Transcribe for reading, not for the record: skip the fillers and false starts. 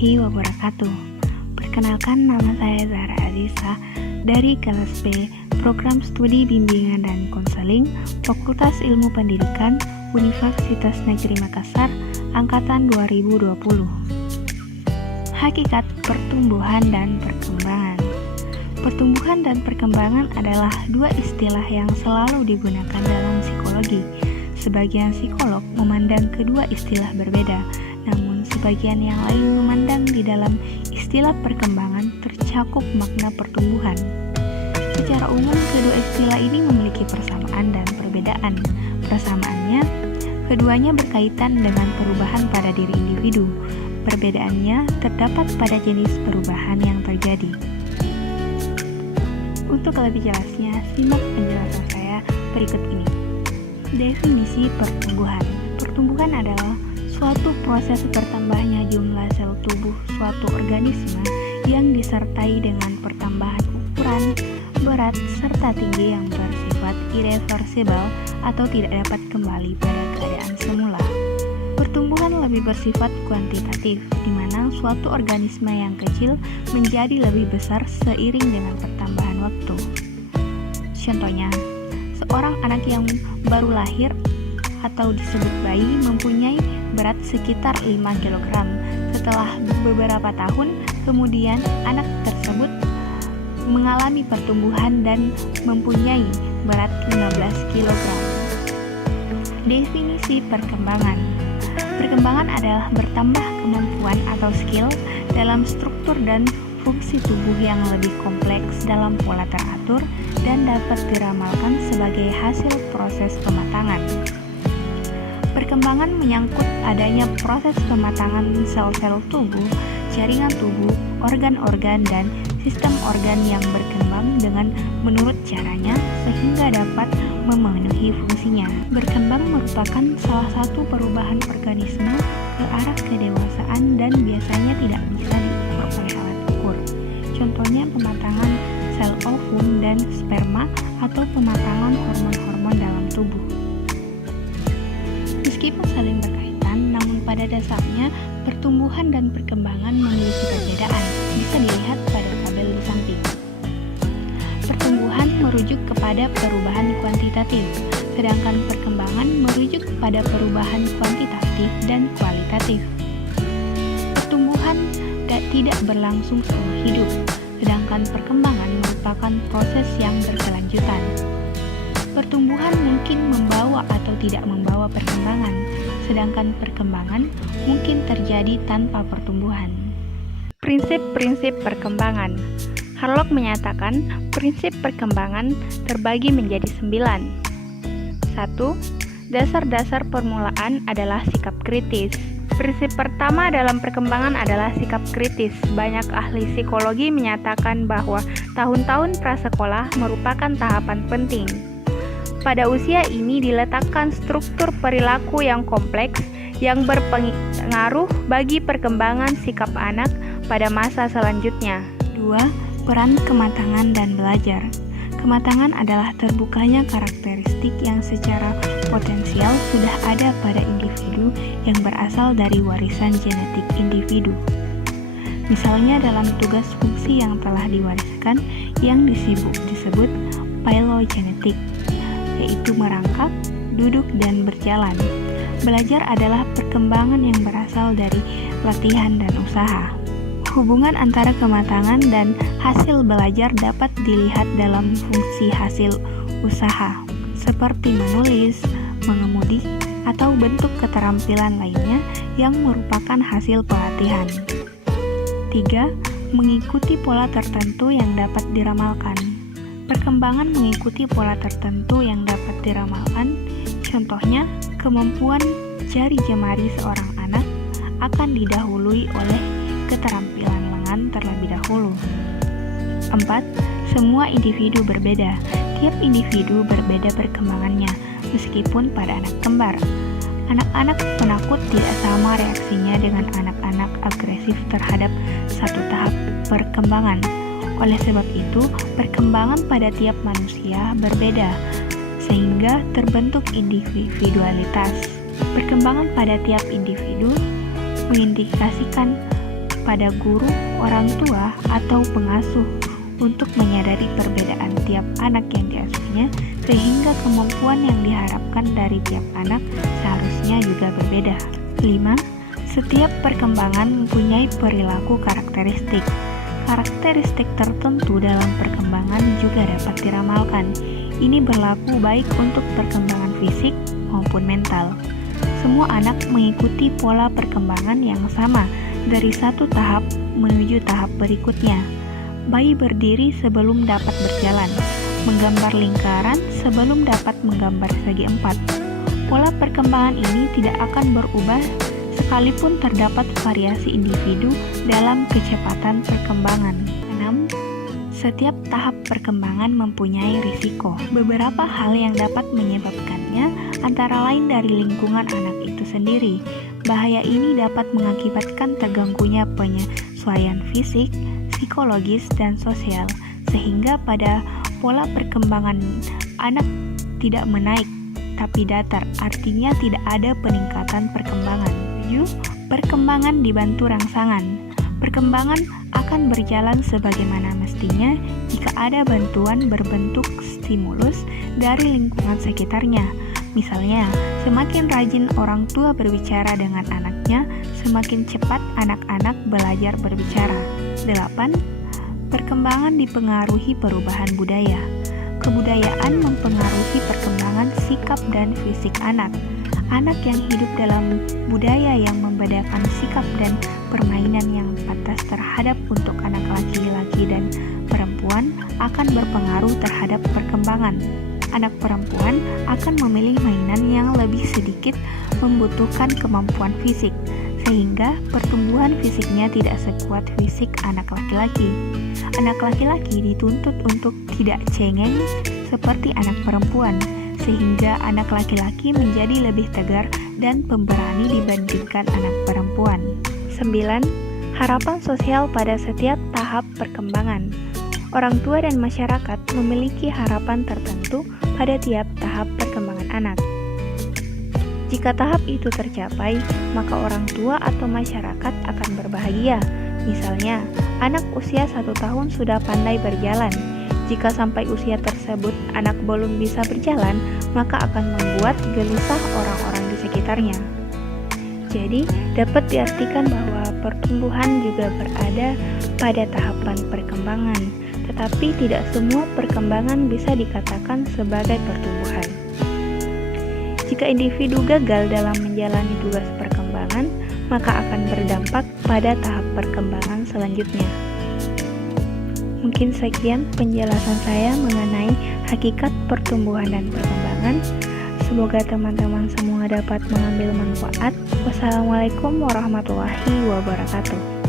warahmatullahi wabarakatuh. Perkenalkan, nama saya Zahra Azizah dari kelas B, Program Studi Bimbingan dan Konseling, Fakultas Ilmu Pendidikan, Universitas Negeri Makassar, Angkatan 2020. Hakikat pertumbuhan dan perkembangan. Pertumbuhan dan perkembangan adalah dua istilah yang selalu digunakan dalam psikologi. Sebagian psikolog memandang kedua istilah berbeda, namun sebagian yang lain memandang di dalam istilah perkembangan tercakup makna pertumbuhan. Secara umum, kedua istilah ini memiliki persamaan dan perbedaan. Persamaannya, keduanya berkaitan dengan perubahan pada diri individu. Perbedaannya terdapat pada jenis perubahan yang terjadi. Untuk lebih jelasnya, simak penjelasan saya berikut ini. Definisi pertumbuhan. Pertumbuhan adalah suatu proses bertambahnya jumlah sel tubuh suatu organisme yang disertai dengan pertambahan ukuran, berat, serta tinggi yang bersifat irreversibel atau tidak dapat kembali pada keadaan semula. Pertumbuhan lebih bersifat kuantitatif, di mana suatu organisme yang kecil menjadi lebih besar seiring dengan pertambahan waktu. Contohnya, seorang anak yang baru lahir atau disebut bayi mempunyai berat sekitar 5 kg. Setelah beberapa tahun kemudian, anak tersebut mengalami pertumbuhan dan mempunyai berat 15 kg. Definisi perkembangan. Perkembangan adalah bertambah kemampuan atau skill dalam struktur dan fungsi tubuh yang lebih kompleks dalam pola teratur dan dapat diramalkan sebagai hasil proses pematangan. Perkembangan menyangkut adanya proses pematangan sel-sel tubuh, jaringan tubuh, organ-organ, dan sistem organ yang berkembang dengan menurut caranya sehingga dapat memenuhi fungsinya. Berkembang merupakan salah satu perubahan organisme ke arah kedewasaan dan biasanya tidak bisa diukur oleh alat ukur. Contohnya pematangan sel ovum dan sperma atau pematangan hormon-hormon dalam tubuh. Meskipun saling berkaitan, namun pada dasarnya pertumbuhan dan perkembangan memiliki perbedaan. Bisa dilihat pada tabel di samping. Pertumbuhan merujuk kepada perubahan kuantitatif, sedangkan perkembangan merujuk kepada perubahan kuantitatif dan kualitatif. Pertumbuhan tidak berlangsung seumur hidup, sedangkan perkembangan merupakan proses yang berkelanjutan. Pertumbuhan mungkin membawa atau tidak membawa perkembangan, sedangkan perkembangan mungkin terjadi tanpa pertumbuhan. Prinsip-prinsip perkembangan. Harlock menyatakan prinsip perkembangan terbagi menjadi 9. 1. Dasar-dasar permulaan adalah sikap kritis. Prinsip pertama dalam perkembangan adalah sikap kritis. Banyak ahli psikologi menyatakan bahwa tahun-tahun prasekolah merupakan tahapan penting. Pada usia ini diletakkan struktur perilaku yang kompleks yang berpengaruh bagi perkembangan sikap anak pada masa selanjutnya. 2. Peran kematangan dan belajar. Kematangan adalah terbukanya karakteristik yang secara potensial sudah ada pada individu yang berasal dari warisan genetik individu. Misalnya dalam tugas fungsi yang telah diwariskan yang disebut phylogenetik, yaitu merangkak, duduk, dan berjalan. Belajar adalah perkembangan yang berasal dari latihan dan usaha. Hubungan antara kematangan dan hasil belajar dapat dilihat dalam fungsi hasil usaha, seperti menulis, mengemudi, atau bentuk keterampilan lainnya yang merupakan hasil pelatihan. 3. Mengikuti pola tertentu yang dapat diramalkan. Perkembangan mengikuti pola tertentu yang dapat diramalkan. Contohnya, kemampuan jari jemari seorang anak akan didahului oleh keterampilan lengan terlebih dahulu. 4. Semua individu berbeda. Tiap individu berbeda perkembangannya, meskipun pada anak kembar. Anak-anak penakut tidak sama reaksinya dengan anak-anak agresif terhadap satu tahap perkembangan. Oleh sebab itu, perkembangan pada tiap manusia berbeda, sehingga terbentuk individualitas. Perkembangan pada tiap individu mengindikasikan pada guru, orang tua, atau pengasuh untuk menyadari perbedaan tiap anak yang diasuhnya, sehingga kemampuan yang diharapkan dari tiap anak seharusnya juga berbeda. 5. Setiap perkembangan mempunyai perilaku karakteristik. Karakteristik tertentu dalam perkembangan juga dapat diramalkan. Ini berlaku baik untuk perkembangan fisik maupun mental. Semua anak mengikuti pola perkembangan yang sama dari satu tahap menuju tahap berikutnya. Bayi berdiri sebelum dapat berjalan, menggambar lingkaran sebelum dapat menggambar segi empat. Pola perkembangan ini tidak akan berubah sekalipun terdapat variasi individu dalam kecepatan perkembangan. 6. Setiap tahap perkembangan mempunyai risiko. Beberapa hal yang dapat menyebabkannya antara lain dari lingkungan anak itu sendiri. Bahaya ini dapat mengakibatkan terganggunya penyesuaian fisik, psikologis, dan sosial, sehingga pada pola perkembangan anak tidak menaik, tapi datar, artinya tidak ada peningkatan perkembangan. 7. Perkembangan dibantu rangsangan. Perkembangan akan berjalan sebagaimana mestinya jika ada bantuan berbentuk stimulus dari lingkungan sekitarnya. Misalnya, semakin rajin orang tua berbicara dengan anaknya, semakin cepat anak-anak belajar berbicara. 8. Perkembangan dipengaruhi perubahan budaya. Kebudayaan mempengaruhi perkembangan sikap dan fisik anak. Anak yang hidup dalam budaya yang membedakan sikap dan permainan yang pantas terhadap untuk anak laki-laki dan perempuan akan berpengaruh terhadap perkembangan. Anak perempuan akan memilih mainan yang lebih sedikit membutuhkan kemampuan fisik, sehingga pertumbuhan fisiknya tidak sekuat fisik anak laki-laki. Anak laki-laki dituntut untuk tidak cengeng seperti anak perempuan, sehingga anak laki-laki menjadi lebih tegar dan pemberani dibandingkan anak perempuan. 9. Harapan sosial pada setiap tahap perkembangan. Orang tua dan masyarakat memiliki harapan tertentu pada tiap tahap perkembangan anak. Jika tahap itu tercapai, maka orang tua atau masyarakat akan berbahagia. Misalnya, anak usia 1 tahun sudah pandai berjalan. Jika sampai usia tersebut anak belum bisa berjalan, maka akan membuat gelisah orang-orang di sekitarnya. Jadi, dapat diartikan bahwa pertumbuhan juga berada pada tahapan perkembangan, tetapi tidak semua perkembangan bisa dikatakan sebagai pertumbuhan. Jika individu gagal dalam menjalani tugas perkembangan, maka akan berdampak pada tahap perkembangan selanjutnya. Mungkin sekian penjelasan saya mengenai hakikat pertumbuhan dan perkembangan. Semoga teman-teman semua dapat mengambil manfaat. Wassalamualaikum warahmatullahi wabarakatuh.